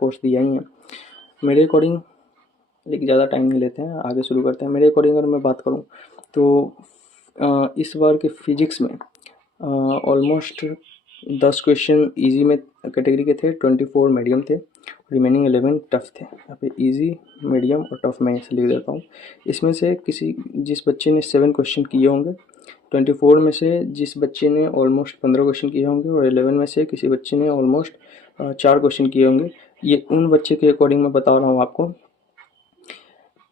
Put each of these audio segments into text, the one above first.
Course दिया ही है। मेरे अकॉर्डिंग, लेकिन ज़्यादा टाइम नहीं लेते हैं, आगे शुरू करते हैं। मेरे अकॉर्डिंग अगर मैं बात करूँ तो इस बार के फिजिक्स में ऑलमोस्ट 10 क्वेश्चन इजी में कैटेगरी के थे, 24 मीडियम थे, रिमेनिंग 11 टफ थे। यहाँ पे इजी, मीडियम और टफ मैं ऐसे लिख देता हूँ। इसमें से जिस बच्चे ने 7 क्वेश्चन किए होंगे, 24 में से जिस बच्चे ने ऑलमोस्ट 15 क्वेश्चन किए होंगे और 11 में से किसी बच्चे ने ऑलमोस्ट 4 क्वेश्चन किए होंगे। ये उन बच्चे के अकॉर्डिंग मैं बता रहा हूँ आपको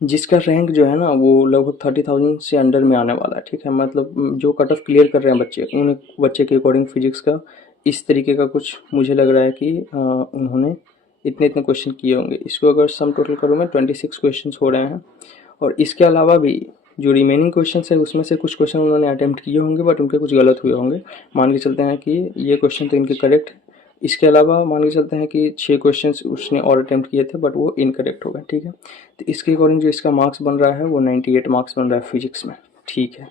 जिसका रैंक जो है ना वो लगभग 30,000 से अंडर में आने वाला है। ठीक है, मतलब जो कट ऑफ क्लियर कर रहे हैं बच्चे, उन बच्चे के अकॉर्डिंग फिजिक्स का इस तरीके का कुछ मुझे लग रहा है कि उन्होंने इतने इतने क्वेश्चन किए होंगे। इसको अगर सम टोटल करूँ मैं 26 क्वेश्चन हो रहे हैं। और इसके अलावा भी जो रिमेनिंग क्वेश्चन है उसमें से कुछ क्वेश्चन उन्होंने अटैम्प्ट किए होंगे बट उनके कुछ गलत हुए होंगे। मान के चलते हैं कि ये क्वेश्चन तो इनके करेक्ट। इसके अलावा मान के चलते हैं कि 6 क्वेश्चंस उसने और अटैम्प्ट किए थे बट वो इनकरेक्ट हो गए। ठीक है, तो इसके अकॉर्डिंग जो इसका मार्क्स बन रहा है वो 98 मार्क्स बन रहा है फिजिक्स में। ठीक है,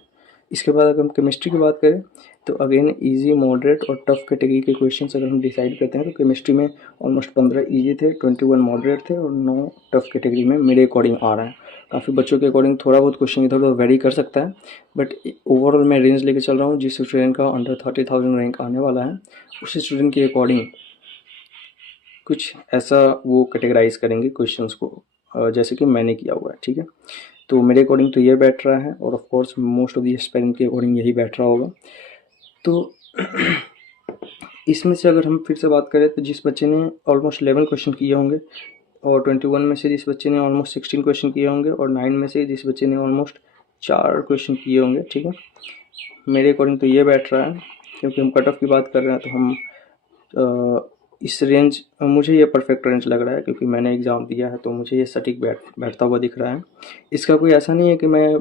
इसके बाद अगर हम केमिस्ट्री की बात करें तो अगेन इजी, मॉडरेट और टफ कैटेगरी के क्वेश्चंस अगर हम डिसाइड करते हैं तो केमिस्ट्री में ऑलमोस्ट 15 इजी थे, 21 मॉडरेट थे और 9 टफ कैटेगरी में मेरे अकॉर्डिंग आ रहा है। काफ़ी बच्चों के अकॉर्डिंग थोड़ा बहुत क्वेश्चन इधर उधर वेरी कर सकता है बट ओवरऑल मैं रेंज लेके चल रहा हूँ। जिस स्टूडेंट का अंडर 30,000 रैंक आने वाला है उस स्टूडेंट के अकॉर्डिंग कुछ ऐसा वो कैटेगराइज करेंगे क्वेश्चंस को जैसे कि मैंने किया हुआ है। ठीक है, तो मेरे अकॉर्डिंग तो ये बैठ रहा है और of course most of the aspirant के अकॉर्डिंग यही बैठ रहा होगा। तो इसमें से अगर हम फिर से बात करें तो जिस बच्चे ने ऑलमोस्ट 11 क्वेश्चन किए होंगे और 21 में से जिस बच्चे ने ऑलमोस्ट 16 क्वेश्चन किए होंगे और 9 में से जिस बच्चे ने ऑलमोस्ट 4 क्वेश्चन किए होंगे। ठीक है, मेरे अकॉर्डिंग तो ये बैठ रहा है। क्योंकि हम कट ऑफ की बात कर रहे हैं तो हम इस रेंज, मुझे ये परफेक्ट रेंज लग रहा है क्योंकि मैंने एग्ज़ाम दिया है तो मुझे ये सटीक बैठता हुआ दिख रहा है। इसका कोई ऐसा नहीं है कि मैं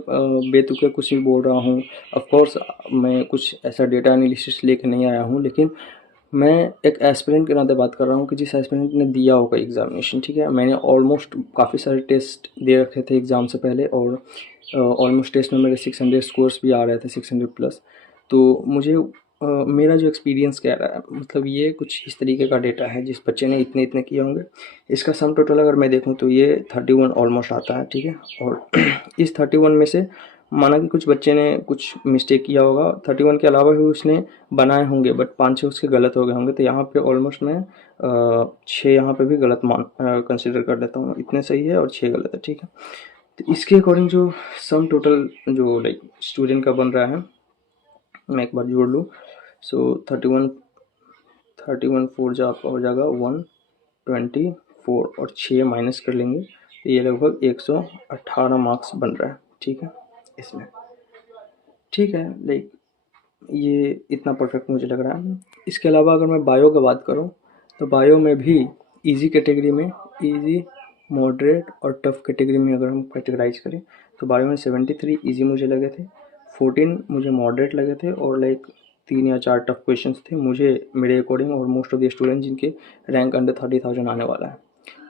बेतुके कुछ भी बोल रहा हूँ। ऑफ कोर्स मैं कुछ ऐसा डेटा एनालिसिस लेके नहीं आया हूँ, लेकिन मैं एक एस्पिरेंट के नाते बात कर रहा हूँ कि जिस एस्पिरेंट ने दिया होगा एग्जामिनेशन। ठीक है, मैंने ऑलमोस्ट काफ़ी सारे टेस्ट दे रखे थे एग्ज़ाम से पहले और ऑलमोस्ट टेस्ट में मेरे 600 स्कोर्स भी आ रहे थे, 600 प्लस। तो मुझे मेरा जो एक्सपीरियंस कह रहा है, मतलब ये कुछ इस तरीके का डेटा है जिस बच्चे ने इतने इतने किए होंगे। इसका सम टोटल अगर मैं देखूँ तो ये 31 ऑलमोस्ट आता है। ठीक है, और इस 31 में से माना कि कुछ बच्चे ने कुछ मिस्टेक किया होगा, 31 के अलावा भी उसने बनाए होंगे बट 5-6 उसके गलत हो गए होंगे। तो यहाँ पे ऑलमोस्ट मैं 6 यहाँ पे भी गलत कंसिडर कर लेता हूँ। इतने सही है और 6 गलत है। ठीक है, तो इसके अकॉर्डिंग जो सम टोटल जो लाइक स्टूडेंट का बन रहा है, मैं एक बार जोड़ लूँ। सो 31 4 जो आपका हो जाएगा 124 और 6 माइनस कर लेंगे तो ये लगभग 118 मार्क्स बन रहा है। ठीक है, इसमें ठीक है, लाइक ये इतना परफेक्ट मुझे लग रहा है। इसके अलावा अगर मैं बायो की बात करूँ तो बायो में भी इजी कैटेगरी में, इजी, मॉडरेट और टफ कैटेगरी में अगर हम कैटेगराइज करें तो बायो में 73 इजी मुझे लगे थे, 14 मुझे मॉडरेट लगे थे और लाइक 3 या 4 टफ क्वेश्चंस थे मुझे मेरे अकॉर्डिंग। और मोस्ट ऑफ द स्टूडेंट जिनके रैंक अंडर 30,000 आने वाला है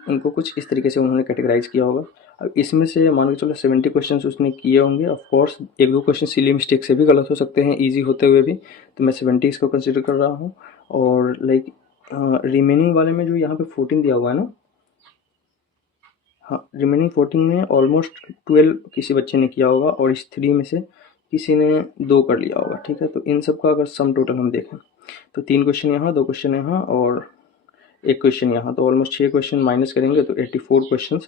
उनको कुछ इस तरीके से उन्होंने कैटेगराइज किया होगा। अब इसमें से मान के चलो 70 क्वेश्चन उसने किए होंगे। Of course 1-2 question silly mistake से भी गलत हो सकते हैं इजी होते हुए भी, तो मैं 70 इसको कंसिडर कर रहा हूँ। और लाइक रिमेनिंग वाले में जो यहाँ पे 14 दिया हुआ है ना, हाँ, रिमेनिंग 14 में ऑलमोस्ट 12 किसी बच्चे ने किया होगा और इस 3 में से किसी ने 2 कर लिया होगा। ठीक है, तो इन सब का अगर सम टोटल हम देखें तो 3 क्वेश्चन यहाँ, 2 क्वेश्चन यहाँ और 1 क्वेश्चन यहाँ, तो ऑलमोस्ट 6 क्वेश्चन माइनस करेंगे तो 84 क्वेश्चन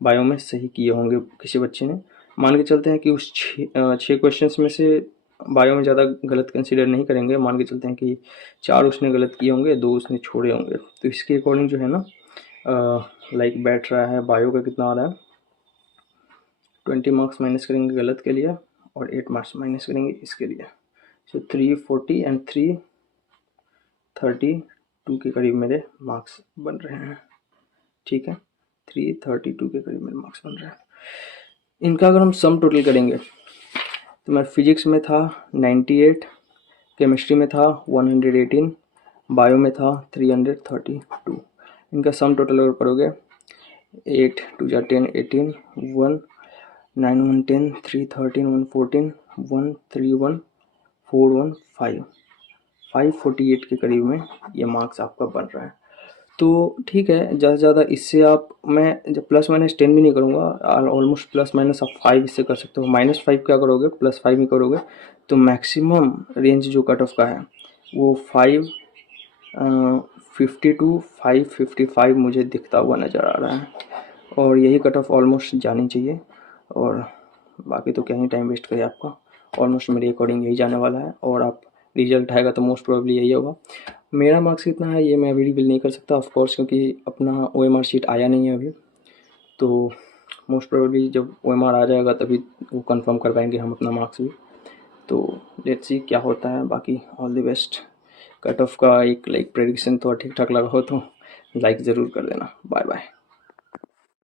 बायो में सही किए होंगे किसी बच्चे ने। मान के चलते हैं कि उस 6 क्वेश्चन में से बायो में ज़्यादा गलत कंसीडर नहीं करेंगे, मान के चलते हैं कि 4 उसने गलत किए होंगे, 2 उसने छोड़े होंगे। तो इसके अकॉर्डिंग जो है ना लाइक बैठ रहा है बायो का कितना आ रहा है, 20 मार्क्स माइनस करेंगे गलत के लिए और 8 मार्क्स माइनस करेंगे इसके लिए। सो 340 एंड 332 के करीब मेरे मार्क्स बन रहे हैं। ठीक है, 332 के करीब मेरे मार्क्स बन रहे हैं। इनका अगर हम सम टोटल करेंगे तो मैं फिजिक्स में था 98, केमिस्ट्री में था 118, बायो में था 332। इनका सम टोटल अगर करोगे 8 2 जा 10 18 1 9 1 10 3 13 1 14 1 3 1 4 1 5 548 के करीब में ये मार्क्स आपका बन रहा है। तो ठीक है, ज़्यादा से ज़्यादा इससे आप, मैं जब प्लस माइनस 10 भी नहीं करूँगा, ऑलमोस्ट प्लस माइनस आप 5 इससे कर सकते हो। -5 क्या करोगे, +5 ही करोगे, तो मैक्सिमम रेंज जो कट ऑफ का है वो 552 555 मुझे दिखता हुआ नज़र आ रहा है, और यही कट ऑफ ऑलमोस्ट जानी चाहिए। और बाकी तो क्या ही टाइम वेस्ट करे आपका, ऑलमोस्ट मेरे अकॉर्डिंग यही जाने वाला है। और आप रिजल्ट आएगा तो मोस्ट प्रोबेबली यही होगा। मेरा मार्क्स कितना है ये मैं अभी रिवील नहीं कर सकता ऑफ कोर्स, क्योंकि अपना OMR शीट आया नहीं है अभी। तो मोस्ट प्रोबेबली जब OMR आ जाएगा तभी वो कंफर्म कर पाएंगे हम अपना मार्क्स भी। तो लेट्स सी क्या होता है। बाकी all the best. Cut off का एक लाइक प्रेडिक्शन तो ठीक ठाक लगा हो तो लाइक ज़रूर कर देना। Bye bye.